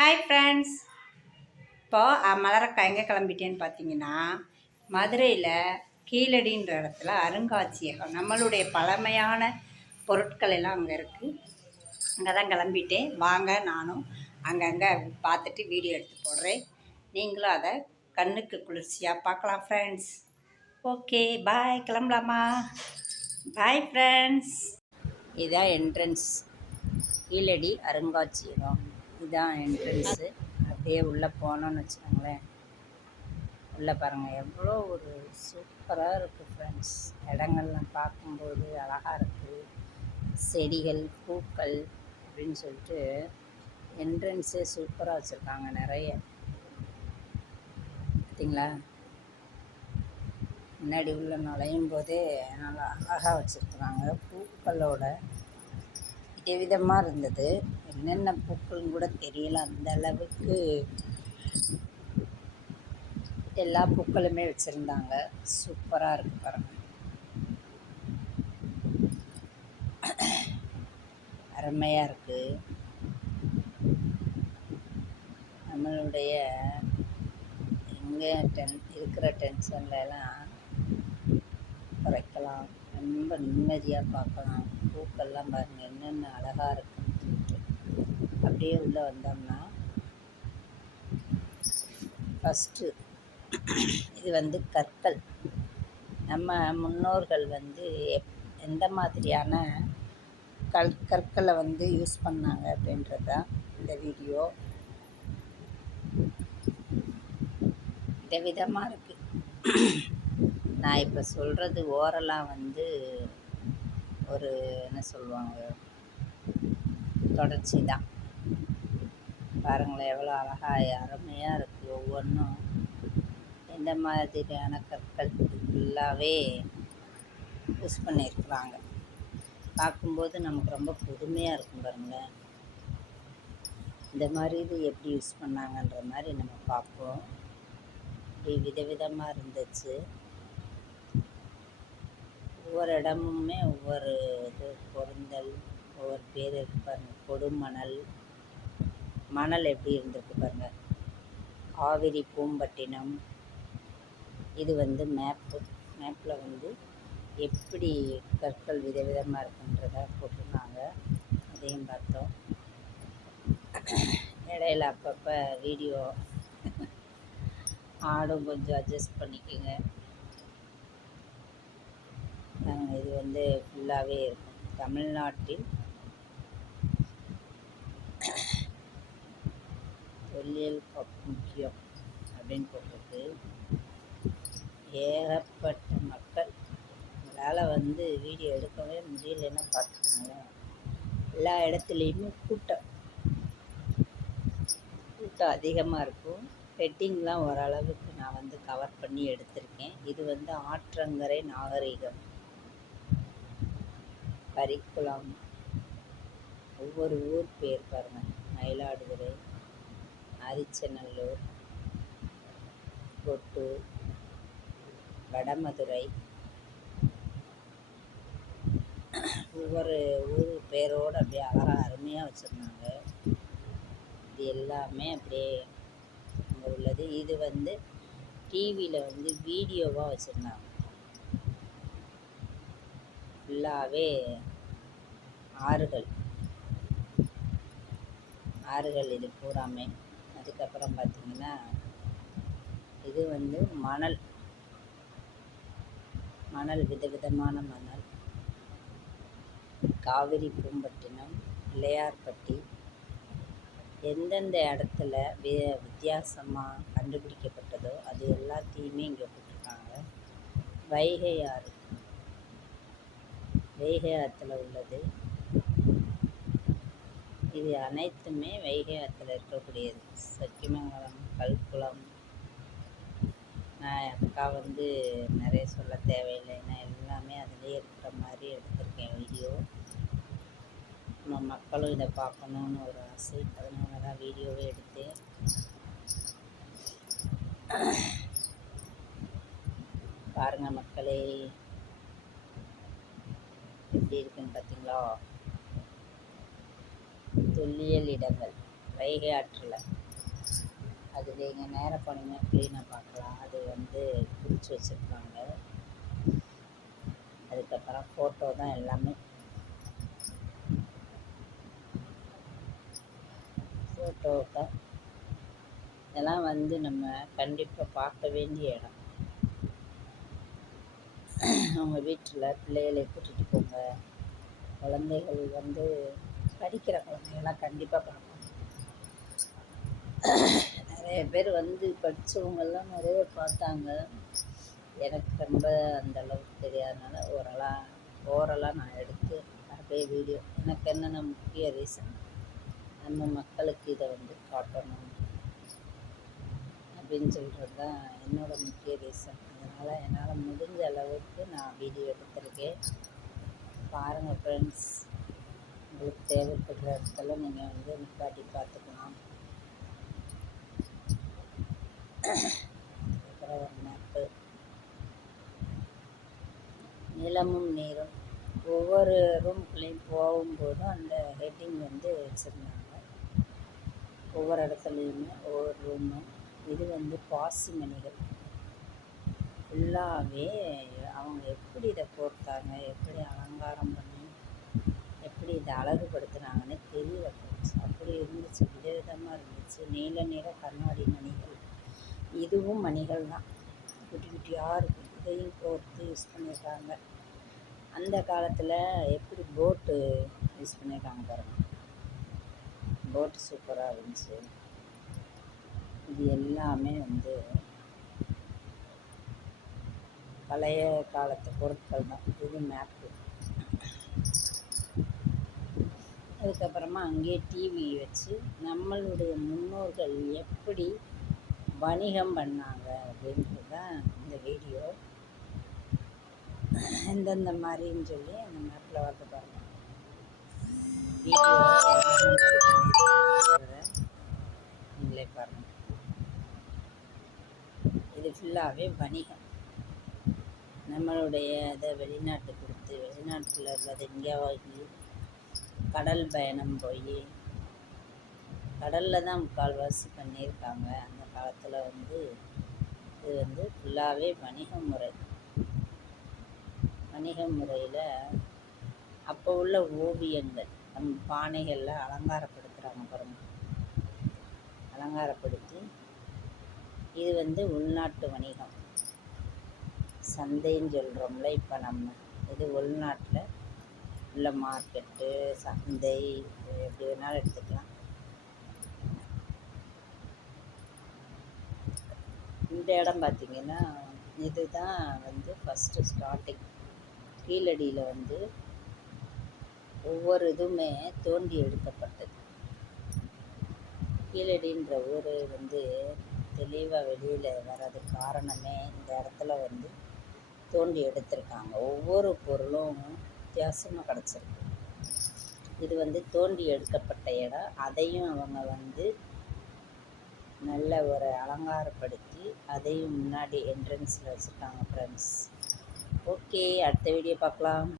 Hi friends. இப்போ மலரக்கா எங்கே கிளம்பிட்டேன்னு பார்த்தீங்கன்னா, மதுரையில் கீழடின்ற இடத்துல அருங்காட்சியகம், நம்மளுடைய பழமையான பொருட்கள் எல்லாம் அங்கே இருக்குது. அங்கே தான் கிளம்பிட்டேன். வாங்க, நானும் அங்கங்கே பார்த்துட்டு வீடியோ எடுத்து போடுறேன். நீங்களும் அதை கண்ணுக்கு குளிர்ச்சியாக பார்க்கலாம் ஃப்ரெண்ட்ஸ். ஓகே, பாய். கிளம்பலாமா? Bye friends. இதுதான் என்ட்ரன்ஸ், கீழடி அருங்காட்சியகம். இதுதான் என்ட்ரன்ஸு. அப்படியே உள்ளே போனோன்னு வச்சுக்கோங்களேன், உள்ளே பாருங்கள் எவ்வளோ ஒரு சூப்பராக இருக்குது ஃப்ரெண்ட்ஸ். இடங்கள்லாம் பார்க்கும்போது அழகாக இருக்குது. செடிகள், பூக்கள் அப்படின்னு சொல்லிட்டு என்ட்ரன்ஸே சூப்பராக வச்சுருக்காங்க. நிறைய பார்த்தீங்களா, முன்னாடி உள்ள நுழையும் போதே நல்லா அழகாக வச்சுருக்குறாங்க. பூக்களோட விதவிதமாக இருந்தது. என்னென்ன பூக்கள்னு கூட தெரியல, அந்த அளவுக்கு எல்லா பூக்களுமே வச்சுருந்தாங்க. சூப்பராக இருக்குது பாருங்கள், அருமையாக இருக்குது. நம்மளுடைய எங்கே இருக்கிற டென்ஷன்லாம் குறைக்கலாம், ரொம்ப நிம்மதியாக பார்க்கலாம். பூக்கள்லாம் பாருங்கள் என்னென்ன அழகாக இருக்குன்னு சொல்லிட்டு. அப்படியே உள்ளே வந்தோம்னா ஃபஸ்ட்டு இது கற்கள். நம்ம முன்னோர்கள் எந்த மாதிரியான கற்களை யூஸ் பண்ணாங்க அப்படின்றது தான் இந்த வீடியோ. விதவிதமாக இருக்குது. நான் இப்போ சொல்கிறது ஓரலாக ஒரு என்ன சொல்லுவாங்க, தொடர்ச்சி தான். பாருங்களேன் எவ்வளோ அழகாக அருமையாக இருக்குது. ஒவ்வொன்றும் எந்த மாதிரியான கற்கள் ஃபுல்லாகவே யூஸ் பண்ணியிருக்கிறாங்க. பார்க்கும்போது நமக்கு ரொம்ப புதுமையாக இருக்கும் பாருங்களேன். இந்த மாதிரி இது எப்படி யூஸ் பண்ணாங்கன்ற மாதிரி நம்ம பார்ப்போம். இப்படி விதவிதமாக இருந்துச்சு. ஒவ்வொரு இடமுமே ஒவ்வொரு இது பொருந்தல், ஒவ்வொரு பேர் இருக்கு பாருங்கள். கொடுமணல், மணல் எப்படி இருந்திருக்கு பாருங்கள். காவிரி பூம்பட்டினம். இது மேப்பில் எப்படி கற்கள் விதவிதமாக இருக்குன்றத போட்டிருந்தாங்க. அதையும் பார்த்தோம். இடையில அப்பப்போ வீடியோ ஆடும், கொஞ்சம் அட்ஜஸ்ட் பண்ணிக்கோங்க. இது ஃபுல்லாகவே இருக்கும். தமிழ்நாட்டில் தொல்லியல் முக்கியம் அப்படின்னு போட்டிருக்கு. ஏகப்பட்ட மக்கள். உங்களால் வீடியோ எடுக்கவே முடியலன்னா பார்த்துக்கோங்களேன். எல்லா இடத்துலையுமே கூட்டம் அதிகமாக இருக்கும். ஹெட்டிங்லாம் ஓரளவுக்கு நான் கவர் பண்ணி எடுத்திருக்கேன். இது ஆற்றங்கரை நாகரிகம், கரிக்குளம். ஒவ்வொரு ஊர் பேர் பாருங்கள். மயிலாடுதுறை, அரிச்சநல்லூர், கொட்டூர், வடமதுரை. ஒவ்வொரு ஊர் பேரோடு அப்படியே அழகாக அருமையாக வச்சுருந்தாங்க. இது எல்லாமே அப்படியே அங்கே உள்ளது. இது டிவியில் வீடியோவாக வச்சுருந்தாங்க. ஃபுல்லாகவே ஆறுகள் இது பூராமே. அதுக்கப்புறம் பார்த்திங்கன்னா இது மணல் விதவிதமான மணல். காவிரி பூம்பட்டினம், பிள்ளையார்பட்டி. எந்தெந்த இடத்துல வித்தியாசமாக கண்டுபிடிக்கப்பட்டதோ அது எல்லாத்தையுமே இங்கே போட்டிருக்காங்க. வைகை ஆற்றுல உள்ளது. இது அனைத்துமே வைகை ஆற்றுல இருக்கக்கூடியது. சக்கிமங்கலம், கல்குளம். நான் அக்கா நிறைய சொல்ல தேவையில்லை, நான் எல்லாமே அதிலே இருக்கிற மாதிரி எடுத்திருக்கேன் வீடியோ. நம்ம மக்களும் இதை பார்க்கணுன்னு ஒரு ஆசை, அதனால தான் வீடியோவே எடுத்தேன். பாருங்கள் மக்களே, எப்படி இருக்குன்னு பார்த்தீங்களா? தொல்லியல் இடங்கள் வைகை ஆற்றில். அது நீங்கள் நேராக போனீங்கன்னா க்ளீனாக பார்க்கலாம். அது வந்து பிடிச்சி வச்சுருக்காங்க. அதுக்கப்புறம் ஃபோட்டோ தான் எல்லாமே. ஃபோட்டோ தான் இதெல்லாம் வந்து நம்ம கண்டிப்பாக பார்க்க வேண்டிய இடம். உங்கள் வீட்டில் பிள்ளைகளை கூட்டிகிட்டு போங்க. குழந்தைகள் வந்து படிக்கிற குழந்தைகள்லாம் கண்டிப்பாக பார்க்கணும். நிறைய பேர் வந்து படித்தவங்கெல்லாம் நிறைய பார்த்தாங்க. எனக்கு ரொம்ப அந்தளவுக்கு தெரியாதனால ஓரலாக நான் எடுத்து அப்படியே வீடியோ. எனக்கு என்னென்ன முக்கிய ரீசன், நம்ம மக்களுக்கு இதை வந்து காட்டணும் அப்படின்னு சொல்கிறது தான் என்னோடய முக்கிய ரீசன். அதனால் என்னால் முடிஞ்ச அளவுக்கு நான் வீடியோ எடுத்திருக்கேன். பாருங்கள் ஃப்ரெண்ட்ஸ், உங்களுக்கு தேவைப்படுற இடத்துல நீங்கள் வந்து நிப்பாட்டி பார்த்துக்கலாம். அப்புறம் ஒரு மேப்பு, நிலமும் நீரும். ஒவ்வொரு ரூம்குள்ளேயும் போகும்போதும் அந்த ஹெட்டிங் வந்து வச்சுருந்தாங்க. ஒவ்வொரு இடத்துலையுமே ஒவ்வொரு ரூமு. இது வந்து பாசி மணிகள். ஃபுல்லாகவே அவங்க எப்படி இதை கோர்த்தாங்க, எப்படி அலங்காரம் பண்ணி, எப்படி இதை அழகுபடுத்துனாங்கன்னு தெரியல ஃப்ரெண்ட்ஸ். அப்படி இருந்துச்சு, விதவிதமாக இருந்துச்சு. நீல நீல கண்ணாடி மணிகள். இதுவும் மணிகள் தான், குட்டி குட்டியாக இருக்குது. இதையும் கோர்த்து யூஸ் பண்ணியிருக்காங்க. அந்த காலத்தில் எப்படி போட்டு யூஸ் பண்ணியிருக்காங்க பாருங்கள். போட்டு சூப்பராக இருந்துச்சு. இது எல்லாமே வந்து பழைய காலத்து பொருட்கள் தான். இது மேப்பு. அதுக்கப்புறமா அங்கேயே டிவி வச்சு நம்மளுடைய முன்னோர்கள் எப்படி வணிகம் பண்ணாங்க அப்படின்றது தான் இந்த வீடியோ. எந்தெந்த மாதிரின்னு சொல்லி அந்த மேப்பில் வந்து பாருங்கள். வீடியோ நீங்களே பாருங்கள். இது ஃபுல்லாகவே வணிகம். நம்மளுடைய இதை வெளிநாட்டு கொடுத்து, வெளிநாட்டில் உள்ளது இங்கே வாங்கி கடல் பயணம் போய் கடலில் தான் முக்கால்வாசி பண்ணியிருக்காங்க. அந்த காலத்தில் வந்து இது வந்து ஃபுல்லாகவே வணிக முறை. வணிக முறையில் அப்போ உள்ள ஓவியங்கள், நம்ம பானைகளில் அலங்காரப்படுத்துகிறாங்க பாருங்கள். அலங்காரப்படுத்தி இது வந்து உள்நாட்டு வணிகம். சந்தைன்னு சொல்கிறோம்ல இப்போ நம்ம, இது உள்நாட்டில் உள்ள மார்க்கெட்டு, சந்தை, எப்படி வேணாலும் எடுத்துக்கலாம். இந்த இடம் பார்த்திங்கன்னா இதுதான் வந்து ஃபஸ்ட்டு ஸ்டார்டிங். கீழடியில் வந்து ஒவ்வொரு இதுவுமே தோண்டி எடுக்கப்பட்டது. கீழடின்ற ஊர் வந்து தெளிவாக வெளியில் வர்றது காரணமே இந்த இடத்துல வந்து தோண்டி எடுத்திருக்காங்க. ஒவ்வொரு பொருளும் வித்தியாசமாக கிடச்சிருக்கு. இது வந்து தோண்டி எடுக்கப்பட்ட இடம். அதையும் அவங்க வந்து நல்ல ஒரு அலங்காரப்படுத்தி அதையும் முன்னாடி என்ட்ரன்ஸில் வச்சுருக்காங்க ஃப்ரெண்ட்ஸ். ஓகே, அடுத்த வீடியோ பார்க்கலாம்.